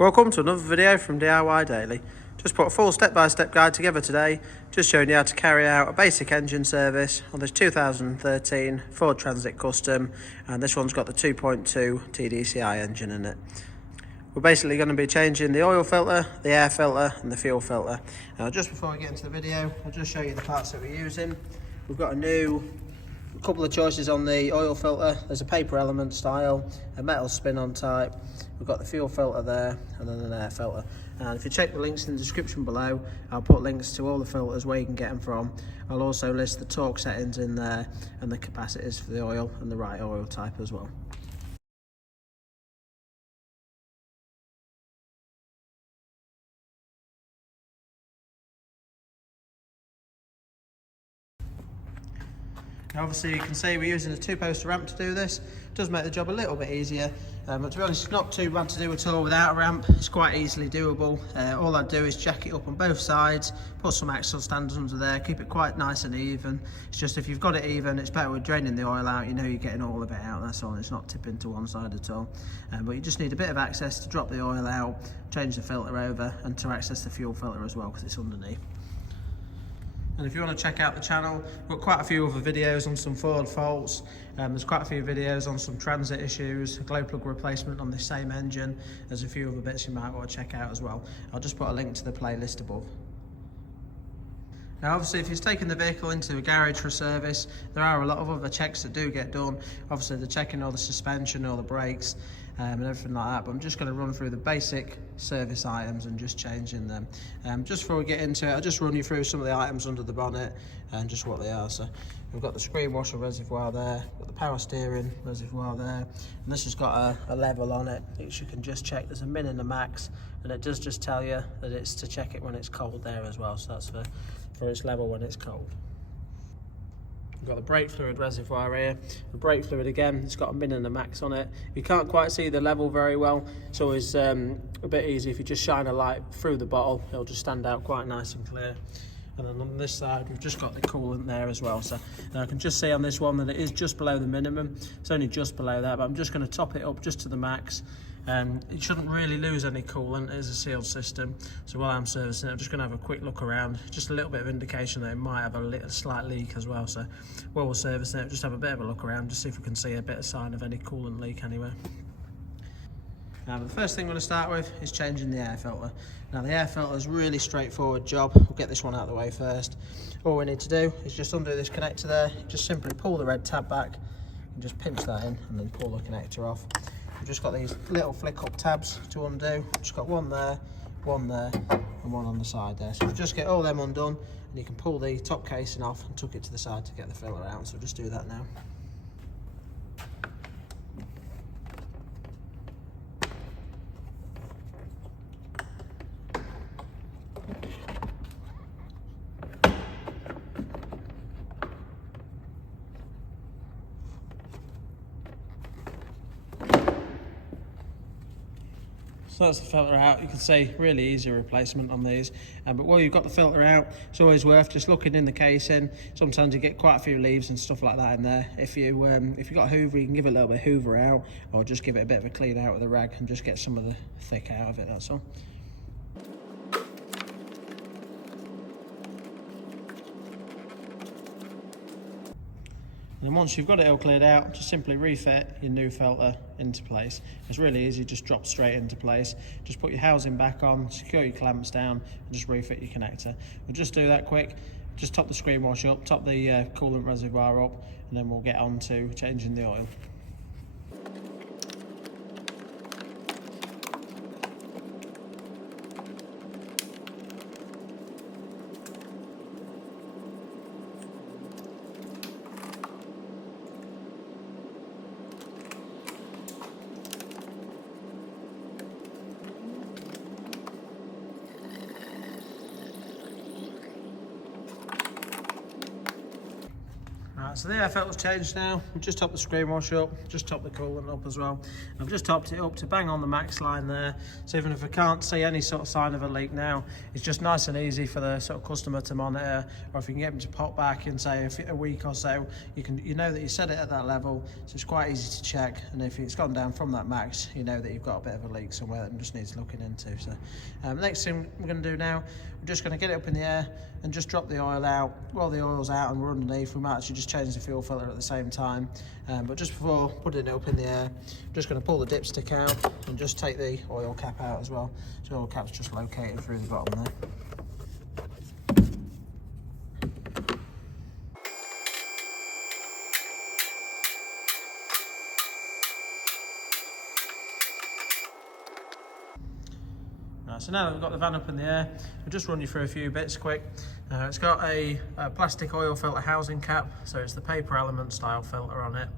Welcome to another video from DIY Daily. Just put a full step-by-step guide together today, just showing you how to carry out a basic engine service on this 2013 Ford Transit Custom, and this one's got the 2.2 TDCI engine in it. We're basically going to be changing the oil filter, the air filter and the fuel filter. Now just before we get into the video, I'll just show you the parts that we're using. We've got a couple of choices on the oil filter. There's a paper element style, a metal spin-on type. We've got the fuel filter there and then an air filter. And if you check the links in the description below, I'll put links to all the filters where you can get them from. I'll also list the torque settings in there and the capacitors for the oil and the right oil type as well. Now obviously you can see we're using a 2-poster ramp to do this. It does make the job a little bit easier, but to be honest it's not too bad to do at all without a ramp. It's quite easily doable. All I do is jack it up on both sides, put some axle stands under there, keep it quite nice and even. It's just if you've got it even, it's better with draining the oil out, you know you're getting all of it out, that's all. It's not tipping to one side at all. But you just need a bit of access to drop the oil out, change the filter over, and to access the fuel filter as well because it's underneath. And if you want to check out the channel, we've got quite a few other videos on some Ford faults. There's quite a few videos on some transit issues, a glow plug replacement on the same engine. There's a few other bits you might want to check out as well. I'll just put a link to the playlist above. Now obviously if you're taking the vehicle into a garage for a service, there are a lot of other checks that do get done. Obviously they're checking all the suspension, all the brakes and everything like that, but I'm just going to run through the basic service items and just changing them. Just before we get into it, I'll just run you through some of the items under the bonnet and just what they are. So we've got the screen washer reservoir there, got the power steering reservoir there, and this has got a level on it which you can just check. There's a min and a max, and it does just tell you that it's to check it when it's cold there as well, so that's for its level when it's cold. We've got the brake fluid reservoir here. The brake fluid again, it's got a min and a max on it. You can't quite see the level very well, so it's a bit easy if you just shine a light through the bottle, it'll just stand out quite nice and clear. And then on this side we've just got the coolant there as well, so now I can just see on this one that it is just below the minimum. It's only just below that, but I'm just going to top it up just to the max. It shouldn't really lose any coolant. It is a sealed system, so while I'm servicing it I'm just going to have a quick look around, just a little bit of indication that it might have a slight leak as well. So while we're servicing it, just have a bit of a look around, just see if we can see a bit of sign of any coolant leak anywhere. Now the first thing we're going to start with is changing the air filter. Now the air filter is a really straightforward job. We'll get this one out of the way first. All we need to do is just undo this connector there, just simply pull the red tab back and just pinch that in and then pull the connector off. We've just got these little flick up tabs to undo. Just got one there and one on the side there. So just get all them undone and you can pull the top casing off and tuck it to the side to get the filter out. So just do that now. So that's the filter out. You can see really easy replacement on these, but while you've got the filter out, it's always worth just looking in the casing. Sometimes you get quite a few leaves and stuff like that in there. If you've got a hoover, you can give it a little bit of hoover out, or just give it a bit of a clean out with a rag and just get some of the thick out of it, that's all. And then once you've got it all cleared out, just simply refit your new filter into place. It's really easy, just drop straight into place. Just put your housing back on, secure your clamps down, and just refit your connector. We'll just do that quick. Just top the screen wash up, top the coolant reservoir up, and then we'll get on to changing the oil. Right, so the air filter's changed now. We've just topped the screen wash up, just topped the coolant up as well. I've just topped it up to bang on the max line there. So even if I can't see any sort of sign of a leak now, it's just nice and easy for the sort of customer to monitor, or if you can get them to pop back in say a week or so, you know that you set it at that level, so it's quite easy to check. And if it's gone down from that max, you know that you've got a bit of a leak somewhere that just needs looking into. So next thing we're going to do now, we're just going to get it up in the air and just drop the oil out. While the oil's out and we're underneath, we might actually just change the fuel filter at the same time. But just before putting it up in the air, I'm just going to pull the dipstick out and just take the oil cap out as well. So the oil cap's just located through the bottom there. So now that we've got the van up in the air, I'll just run you through a few bits quick. It's got a plastic oil filter housing cap, so it's the paper element style filter on it.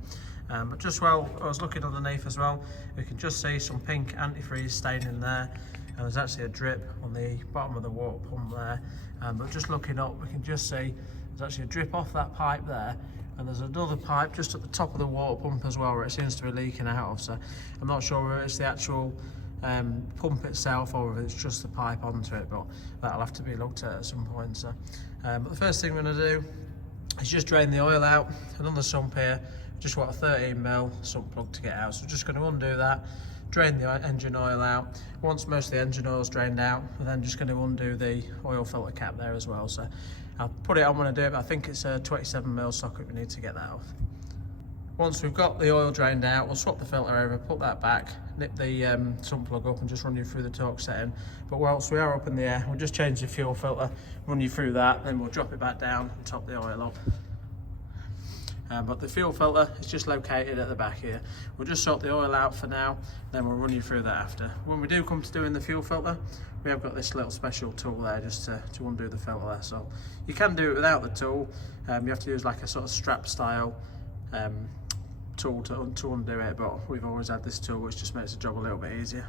But just while I was looking underneath as well, we can just see some pink antifreeze stain in there, and there's actually a drip on the bottom of the water pump there. But just looking up, we can just see there's actually a drip off that pipe there, and there's another pipe just at the top of the water pump as well where it seems to be leaking out of. So I'm not sure whether it's the actual pump itself or if it's just the pipe onto it, but that'll have to be looked at some point. So but the first thing we're going to do is just drain the oil out. And on the sump here, just want a 13mm sump plug to get out, so just going to undo that, drain the engine oil out. Once most of the engine oil is drained out, we're then just going to undo the oil filter cap there as well. So I'll put it on when I do it, but I think it's a 27mm socket we need to get that off. Once we've got the oil drained out, we'll swap the filter over, put that back, nip the sump plug up and just run you through the torque setting. But whilst we are up in the air, we'll just change the fuel filter, run you through that, then we'll drop it back down and top the oil up. But the fuel filter is just located at the back here. We'll just sort the oil out for now, then we'll run you through that after. When we do come to doing the fuel filter, we have got this little special tool there just to undo the filter there. So you can do it without the tool. You have to use like a sort of strap style tool to undo it, but we've always had this tool which just makes the job a little bit easier.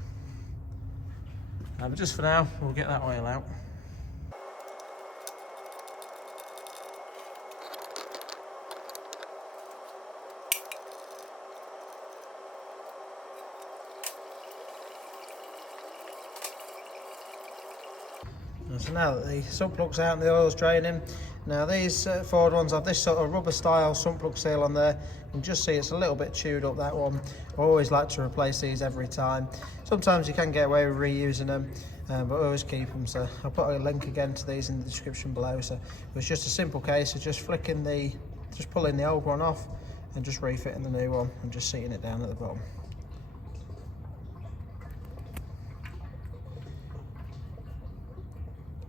But just for now, we'll get that oil out. So now that the sump plug's out and the oil's draining, now these Ford ones have this sort of rubber style sump plug seal on there. You can just see it's a little bit chewed up, that one. I always like to replace these every time. Sometimes you can get away with reusing them, but I always keep them. So I'll put a link again to these in the description below. So it's just a simple case of just pulling the old one off and just refitting the new one and just seating it down at the bottom.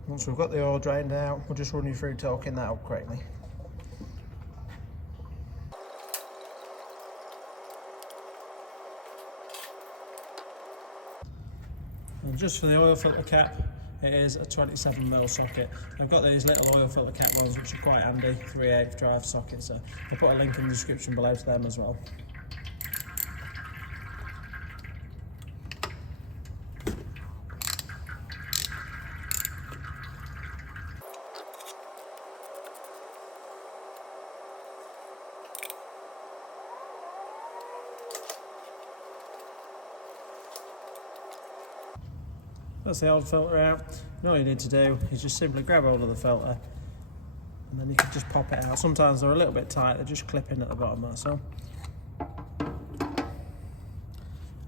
Once we've got the oil drained out, we'll just run you through torquing that up correctly. And just for the oil filter cap, it is a 27mm socket. I've got these little oil filter cap ones which are quite handy, 3/8 drive sockets, so I'll put a link in the description below to them as well. That's the old filter out, and all you need to do is just simply grab hold of the filter and then you can just pop it out. Sometimes they're a little bit tight, they just clip in at the bottom, that's all. I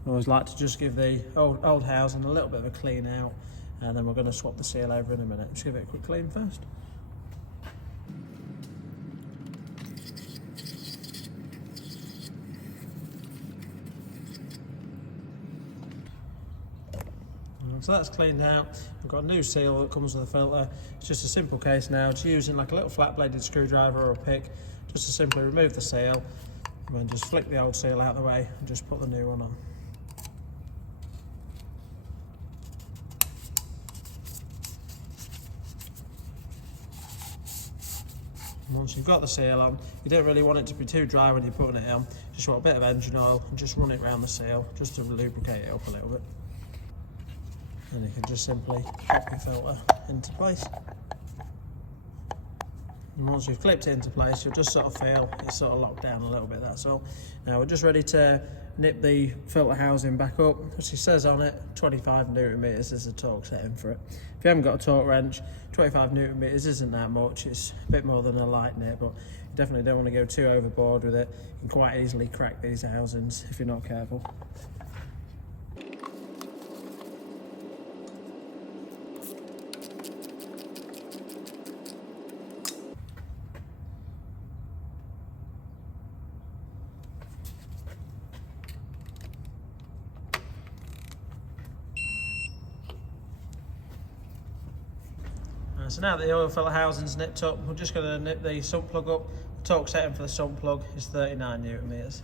always like to just give the old housing a little bit of a clean out, and then we're going to swap the seal over in a minute. Just give it a quick clean first. So that's cleaned out. We've got a new seal that comes with the filter. It's just a simple case now, just using like a little flat bladed screwdriver or a pick, just to simply remove the seal and then just flick the old seal out of the way and just put the new one on. And once you've got the seal on, you don't really want it to be too dry when you're putting it on. Just want a bit of engine oil and just run it around the seal just to lubricate it up a little bit. And you can just simply pop your filter into place. And once you've clipped it into place, you'll just sort of feel it's sort of locked down a little bit, that's all. Now we're just ready to nip the filter housing back up, which it says on it 25 Newton meters is the torque setting for it. If you haven't got a torque wrench, 25 Newton meters isn't that much, it's a bit more than a light nip, but you definitely don't want to go too overboard with it. You can quite easily crack these housings if you're not careful. So now that the oil filter housing's nipped up, we're just going to nip the sump plug up. The torque setting for the sump plug is 39 Newton meters.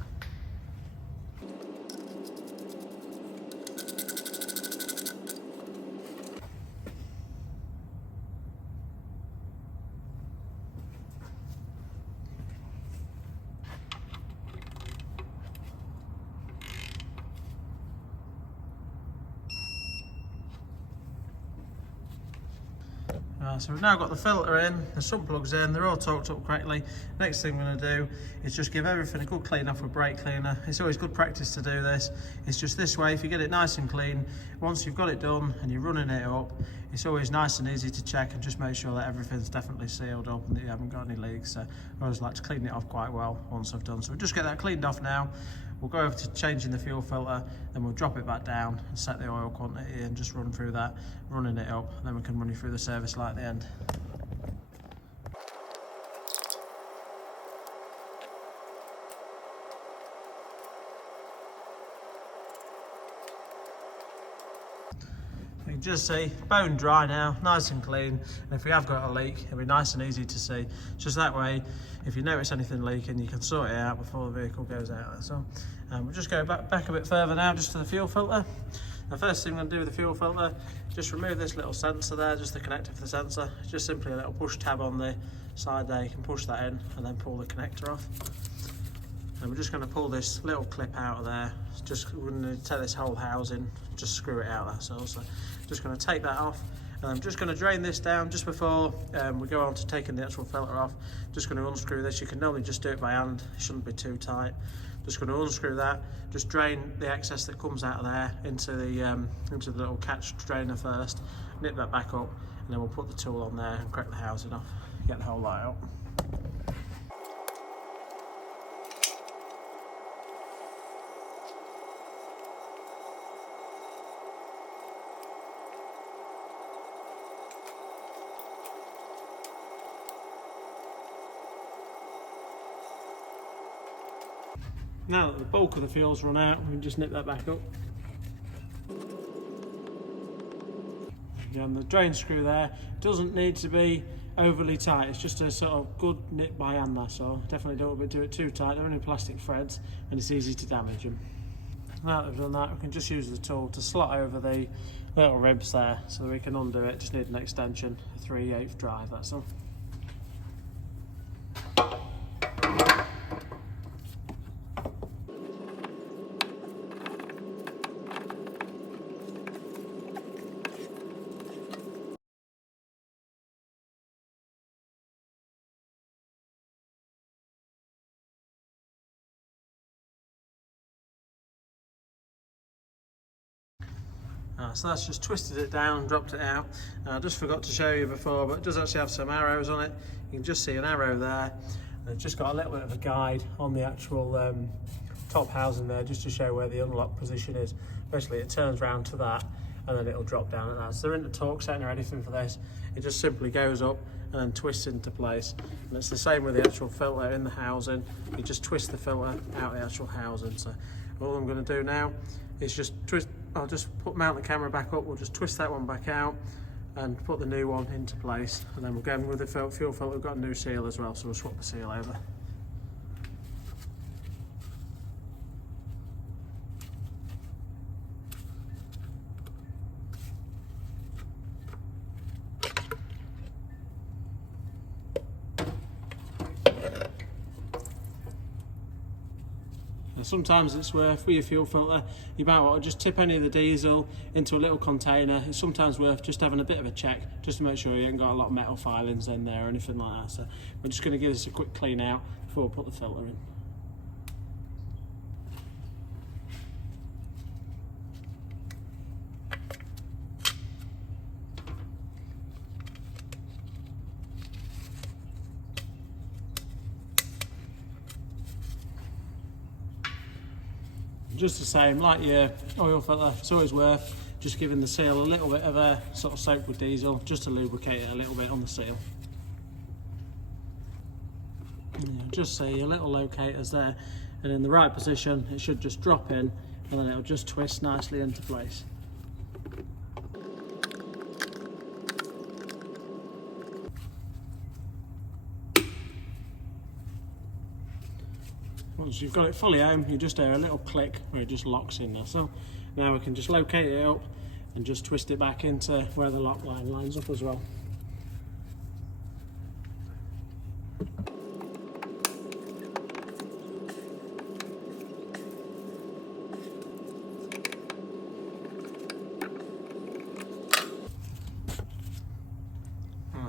So we've now got the filter in, the sump plugs in, they're all torqued up correctly. Next thing we're going to do is just give everything a good clean off with brake cleaner. It's always good practice to do this. It's just this way, if you get it nice and clean, once you've got it done and you're running it up, it's always nice and easy to check and just make sure that everything's definitely sealed up and that you haven't got any leaks. So I always like to clean it off quite well once I've done. So we'll just get that cleaned off now. We'll go over to changing the fuel filter, then we'll drop it back down and set the oil quantity and just run through that, running it up, and then we can run you through the service light at the end. You can just see, bone dry now, nice and clean, and if we have got a leak, it'll be nice and easy to see. Just that way, if you notice anything leaking, you can sort it out before the vehicle goes out, that's all. We'll just go back a bit further now, just to the fuel filter. The first thing I'm going to do with the fuel filter, just remove this little sensor there, just the connector for the sensor. It's just simply a little push tab on the side there, you can push that in and then pull the connector off. And we're just going to pull this little clip out of there. We're going to take this whole housing, just screw it out, that's all. So just going to take that off, and I'm just going to drain this down just before we go on to taking the actual filter off. Just going to unscrew this. You can normally just do it by hand, it shouldn't be too tight. Just going to unscrew that, just drain the excess that comes out of there into the little catch drainer first, nip that back up, and then we'll put the tool on there and crack the housing off, get the whole light out. Now that the bulk of the fuel's run out, we can just nip that back up. Again, the drain screw there doesn't need to be overly tight, it's just a sort of good nip by hand, that's all. Definitely don't do it too tight, they're only plastic threads and it's easy to damage them. Now that we've done that, we can just use the tool to slot over the little ribs there so that we can undo it. Just need an extension, a 3/8 drive, that's all. So that's just twisted it down and dropped it out. I just forgot to show you before, but it does actually have some arrows on it. You can just see an arrow there. And it's just got a little bit of a guide on the actual top housing there, just to show where the unlock position is. Basically it turns round to that and then it'll drop down at that. So there isn't a torque setting or anything for this. It just simply goes up and then twists into place. And it's the same with the actual filter in the housing. You just twist the filter out of the actual housing. So all I'm going to do now is just twist. I'll just mount the camera back up, we'll just twist that one back out and put the new one into place, and then we'll go in with the fuel filter. We've got a new seal as well, so we'll swap the seal over. Now sometimes it's worth, with your fuel filter, you might want to just tip any of the diesel into a little container. It's sometimes worth just having a bit of a check, just to make sure you haven't got a lot of metal filings in there or anything like that. So we're just going to give this a quick clean out before we put the filter in. Just the same, like your oil filter, it's always worth just giving the seal a little bit of a sort of soak with diesel, just to lubricate it a little bit on the seal. Just see your little locators there, and in the right position it should just drop in, and then it'll just twist nicely into place. Once you've got it fully home, you just hear a little click where it just locks in there. So now we can just locate it up and just twist it back into where the lock line lines up as well.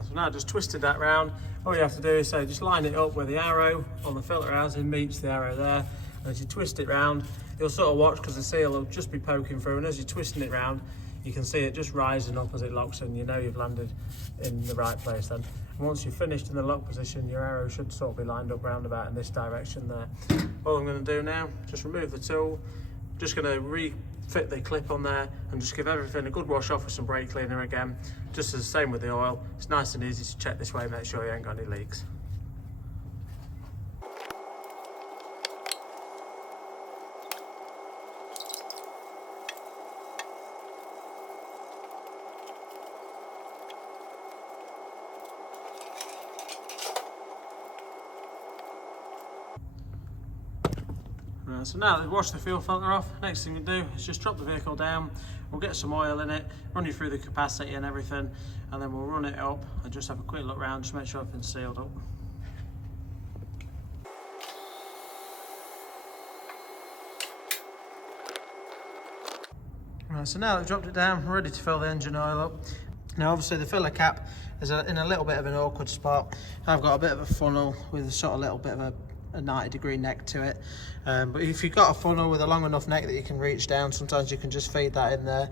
So now just twisted that round. All you have to do is just line it up where the arrow on the filter housing meets the arrow there. And as you twist it round, you'll sort of watch, because the seal will just be poking through, and as you're twisting it round, you can see it just rising up as it locks in. You know you've landed in the right place then. And once you've finished in the lock position, your arrow should sort of be lined up round about in this direction there. All I'm going to do now, just remove the tool, just going to refit the clip on there and just give everything a good wash off with some brake cleaner again. Just as the same with the oil, it's nice and easy to check this way, make sure you ain't got any leaks. So now that we've washed the fuel filter off, next thing we do is just drop the vehicle down, we'll get some oil in it, run you through the capacity and everything, and then we'll run it up and just have a quick look around, just make sure everything's sealed up. Right, so now that we've dropped it down, we're ready to fill the engine oil up. Now obviously the filler cap is in a little bit of an awkward spot. I've got a bit of a funnel with a sort of little bit of a 90-degree neck to it, but if you've got a funnel with a long enough neck that you can reach down, sometimes you can just feed that in there.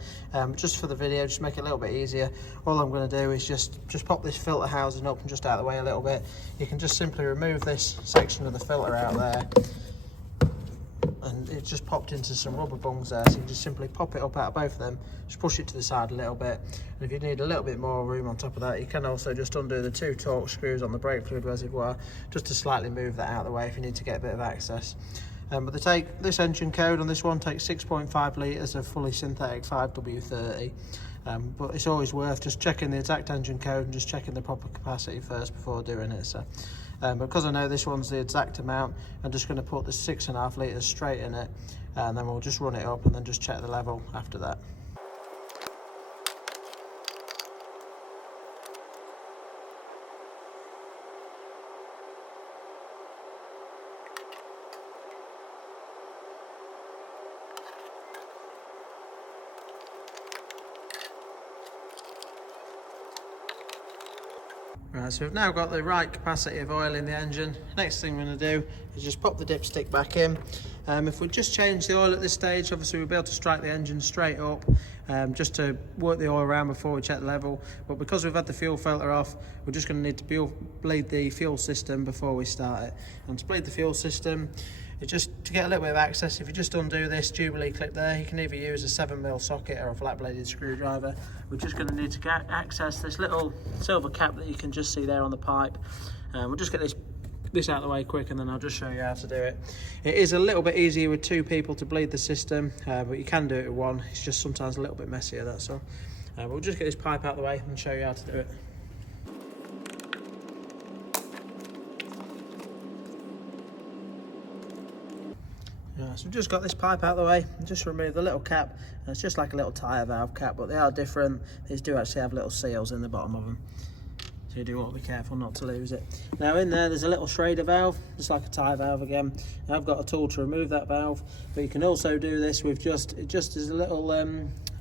Just for the video, just make it a little bit easier, all I'm going to do is just pop this filter housing up and just out of the way a little bit. You can just simply remove this section of the filter out there, and it just popped into some rubber bungs there, so you just simply pop it up out of both of them, just push it to the side a little bit, and if you need a little bit more room on top of that, you can also just undo the 2 torque screws on the brake fluid reservoir just to slightly move that out of the way if you need to get a bit of access. But this engine code on this one takes 6.5 litres of fully synthetic 5W30, but it's always worth just checking the exact engine code and just checking the proper capacity first before doing it. So because I know this one's the exact amount, I'm just going to put the 6.5 litres straight in it, and then we'll just run it up and then just check the level after that. Right, so we've now got the right capacity of oil in the engine. Next thing we're going to do is just pop the dipstick back in. If we just change the oil at this stage, obviously we'll be able to strike the engine straight up, just to work the oil around before we check the level. But because we've had the fuel filter off, we're just going to need to bleed the fuel system before we start it. And to bleed the fuel system, it's just to get a little bit of access. If you just undo this Jubilee clip there, you can either use a 7mm socket or a flat bladed screwdriver. We're just going to need to get access this little silver cap that you can just see there on the pipe. We'll just get this out of the way quick, and then I'll just show you how to do it. It is a little bit easier with 2 people to bleed the system, but you can do it with 1. It's just sometimes a little bit messier, that's all. We'll just get this pipe out of the way and show you how to do it. So we've just got this pipe out of the way and just remove the little cap. It's just like a little tyre valve cap, but they are different. These do actually have little seals in the bottom of them. so you do want to be careful not to lose it. Now in there's a little Schrader valve, just like a tie valve again. Now I've got a tool to remove that valve, but you can also do this with just as a little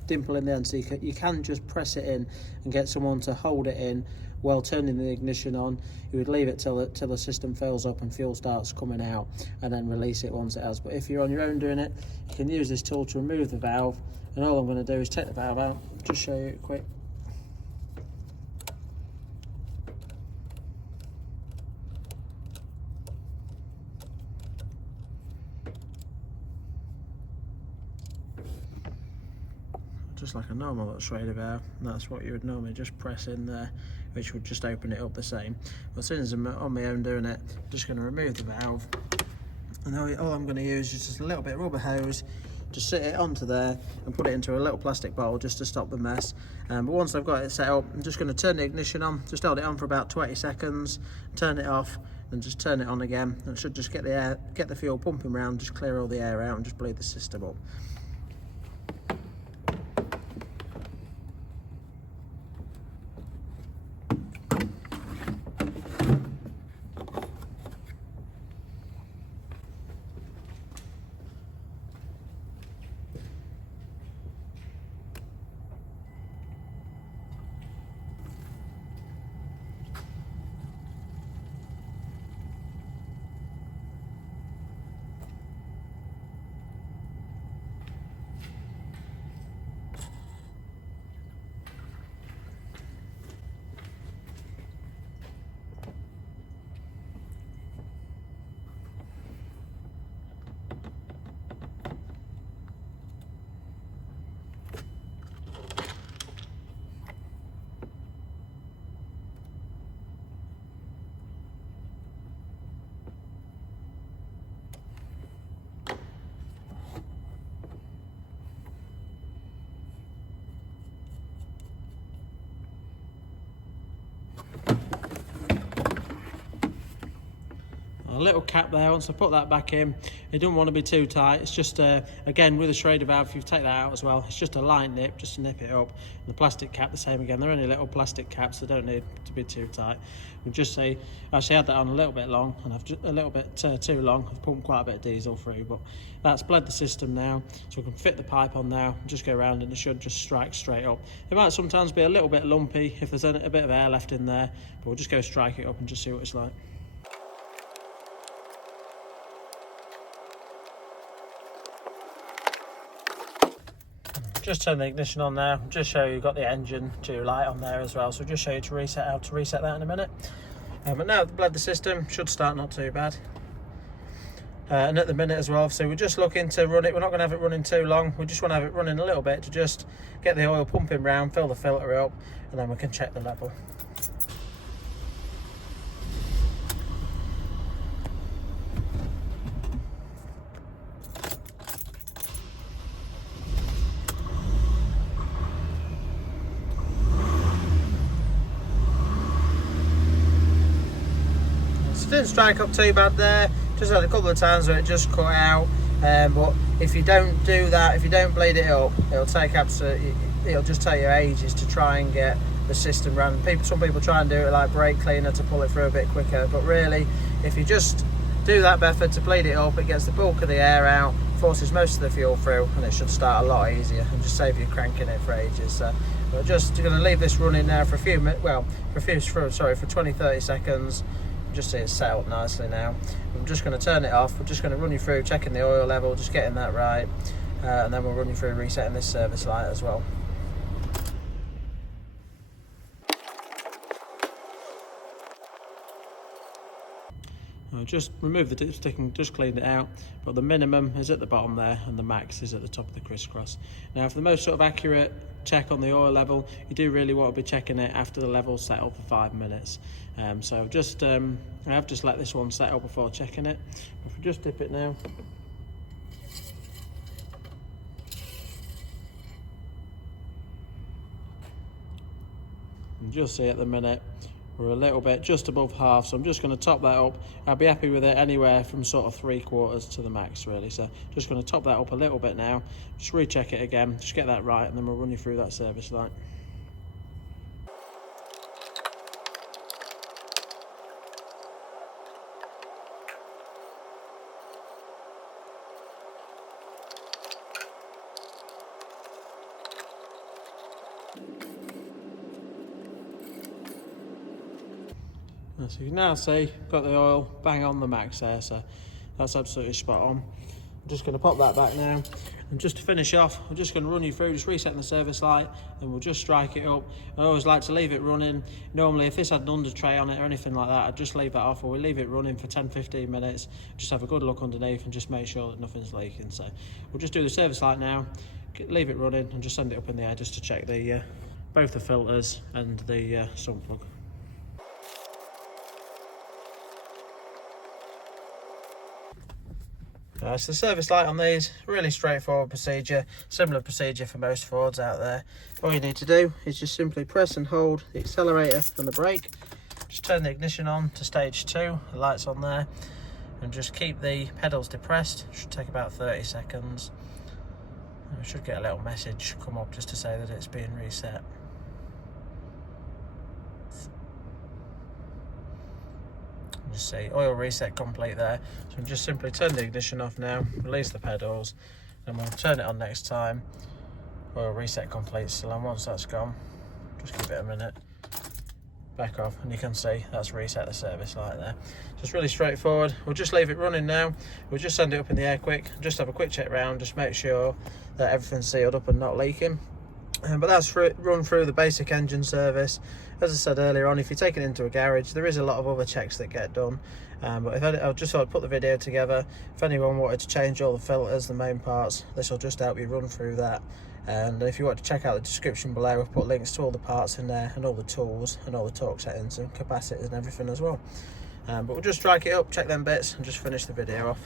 dimple in the end, so you can just press it in and get someone to hold it in while turning the ignition on. You would leave it till the system fills up and fuel starts coming out, and then release it once it has. But if you're on your own doing it, you can use this tool to remove the valve, and all I'm going to do is take the valve out, just show you it quick. Just like a normal little Schrader valve, and that's what you would normally just press in there, which would just open it up the same. But as soon as I'm on my own doing it, I'm just going to remove the valve, and all I'm going to use is just a little bit of rubber hose, just sit it onto there and put it into a little plastic bowl just to stop the mess. But once I've got it set up, I'm just going to turn the ignition on, just hold it on for about 20 seconds, turn it off, and just turn it on again. And it should just get the fuel pumping around, just clear all the air out and just bleed the system up. A little cap there, once I put that back in, it doesn't want to be too tight. It's just, again, with a Schrader valve, if you take that out as well, it's just a light nip, just to nip it up. And the plastic cap, the same again. They're only little plastic caps, they don't need to be too tight. We'll just say, I actually had that on a little bit long, and I've just, a little bit too long. I've pumped quite a bit of diesel through, but that's bled the system now, so we can fit the pipe on now, and just go around, and it should just strike straight up. It might sometimes be a little bit lumpy if there's a bit of air left in there, but we'll just go strike it up and just see what it's like. Just turn the ignition on now, just show you got the engine to light on there as well, so just show you to reset how to reset that in a minute. But now I've bled the system, should start not too bad. And at the minute as well, so we're just looking to run it, we're not going to have it running too long, we just want to have it running a little bit to just get the oil pumping round, fill the filter up, and then we can check the level. Didn't strike up too bad there, just had a couple of times where it just cut out, but if you don't do that, if you don't bleed it up, it'll just take you ages to try and get the system running. Some people try and do it like brake cleaner to pull it through a bit quicker, but really if you just do that method to bleed it up, it gets the bulk of the air out, forces most of the fuel through, and it should start a lot easier and just save you cranking it for ages. So we're just going to leave this running now for a few minutes, for 20-30 seconds. Just see it set up nicely now. I'm just going to turn it off. We're just going to run you through checking the oil level, just getting that right, and then we'll run you through resetting this service light as well. I'll just remove the dipstick and just clean it out, but the minimum is at the bottom there and the max is at the top of the crisscross. Now for the most sort of accurate check on the oil level, you do really want to be checking it after the level's set up for 5 minutes. So just I have just let this one set up before checking it. If we just dip it now, and just see at the minute we're a little bit just above half, so I'm just going to top that up. I'll be happy with it anywhere from sort of 3/4 to the max really, so just going to top that up a little bit now, just recheck it again, just get that right, and then we'll run you through that service light. As you can now see, got the oil bang on the max there, so that's absolutely spot on. I'm just going to pop that back now, and just to finish off, I'm just going to run you through, just resetting the service light, and we'll just strike it up. I always like to leave it running. Normally if this had an under tray on it or anything like that, I'd just leave that off, or we leave it running for 10-15 minutes, just have a good look underneath and just make sure that nothing's leaking. So we'll just do the service light now, leave it running, and just send it up in the air just to check the both the filters and the sump plug. So the service light on these, really straightforward procedure, similar procedure for most Fords out there. All you need to do is just simply press and hold the accelerator and the brake, just turn the ignition on to stage 2, the light's on there, and just keep the pedals depressed. It should take about 30 seconds. We should get a little message come up just to say that it's being reset. Just see oil reset complete there. So we'll just simply turn the ignition off now, release the pedals, and we'll turn it on next time. Oil reset complete still on. Once that's gone, just give it a minute, back off, and you can see that's reset the service light there. So it's really straightforward. We'll just leave it running now. We'll just send it up in the air quick, just have a quick check round, just make sure that everything's sealed up and not leaking. But that's run through the basic engine service. As I said earlier on, if you take it into a garage, there is a lot of other checks that get done. But I just thought I'd put the video together. If anyone wanted to change all the filters, the main parts, this will just help you run through that. And if you want to check out the description below, we've put links to all the parts in there, and all the tools, and all the torque settings and capacitors and everything as well. But we'll just strike it up, check them bits, and just finish the video off.